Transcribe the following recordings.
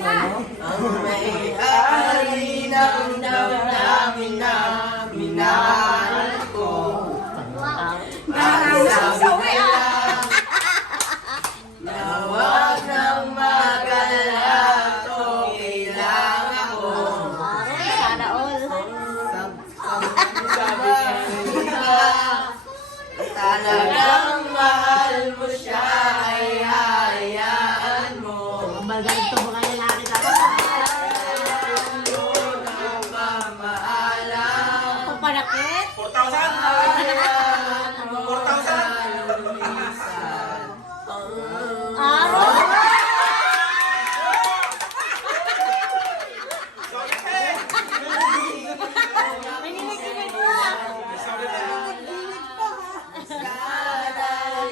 Ang may-ari ng damdamin na minahal ko. Ang sabi na huwag nang mag-alala kung kailangan ko. Sana all. Talagang mahal mo siya ay hayaan mo. Magaling to mga lalaki sa Maalam panakit. 4,000! 4,000! Maninig-sinig mo ah.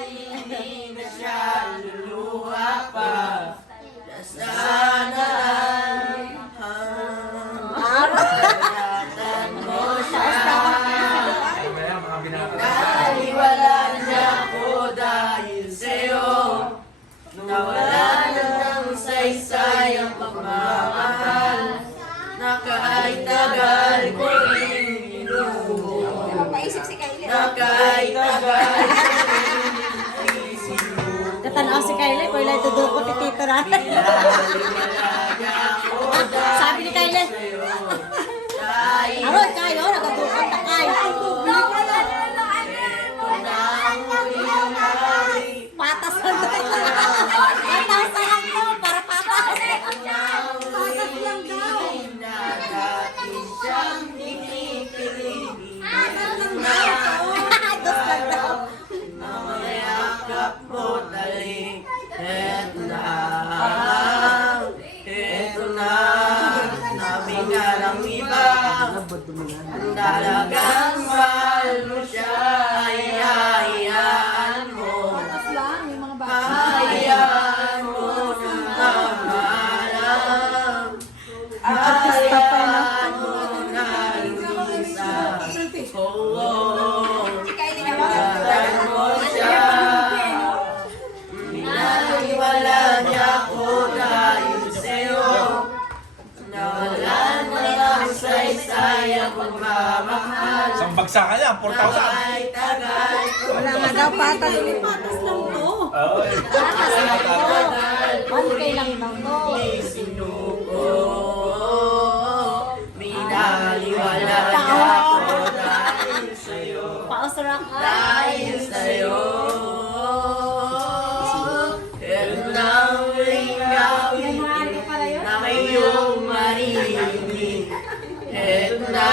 hindi na siya luluha pa. Sana hayatan mo siya. Naliwala niya ako dahil sa'yo. Nawala na ng saysay ang pagmamahal na kahit tagal ko rin inuho. Paisip si Kylie. Na kahit tagal Katanaw si Kylie, kung ilan dudukot ni Tito natin. Sabi ni Kylie, aro, kayo, nagadukot na kayo. Patas na doon. Patas na lang to, para patas. Patas lang daw. Dos lang daw. Eto na, sabi nga ng iba, ang talagang mahal mo siya, ay hayaan mo. Hayaan mo na maalam. Hayaan mo na lumisan. Hayaan mo siya. Minaliwala niya ako dahil sa'yo. Nawalan na lang saysay ang pagmamahal. Isang bagsak ka yan, 4,000! Ay tagal ko. Wala nga daw patas. Patas lang to. Oo. Patas lang to. Okay lang lang to. Sinuko. Minaliwala niya ako dahil sa'yo. Pausrak ka. Dahil sa'yo. Ito na ang ringawin na ngayong maririnig. Ito na